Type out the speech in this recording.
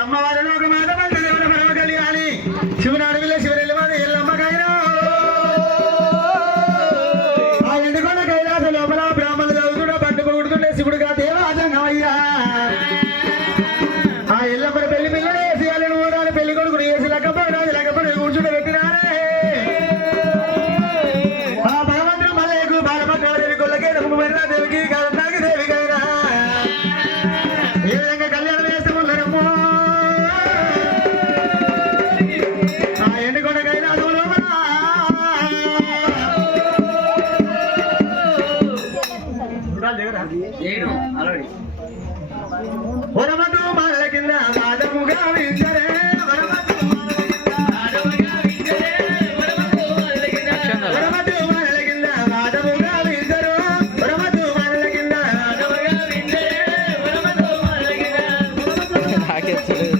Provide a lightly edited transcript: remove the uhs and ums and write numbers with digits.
అమ్మవారిలో ఒక మాట మంచి దేవుని పరమ కళ్యాణి శివుని అడవిలో శివరెల్లి మాది ఎల్లమ్మ కైనా ఆ ఎండుకొండ కైలాస లోపల బ్రాహ్మణులు చదువుతుండే బండి పొగుడుతుండే శివుడుగా దేవాజంగమయ్యా ఆ ఎల్లమ్మని పెళ్లి పిల్లలు వేసి వాళ్ళని ఊరాలి పెళ్లి కొడుకుని వేసి లెక్కపోయి కూర్చుంటే పెట్టినారే ఆ భగవంతుడు మల్లయ్యకు బాలపట్ల దేవి కొల్లకే నమ్మకమైన దేవికి కారణాకి దేవికైనా ఏ విధంగా కళ్యాణం వేస్తామన్నారమ్మో ఆ ఎండుకొండ కైలాసం లోపల వరమతు మాల కింద వాదముగా వింటరే వరమతు మాల కింద వాదముగా వింటరు వరమతు మాల కింద నాకెత్తలేదు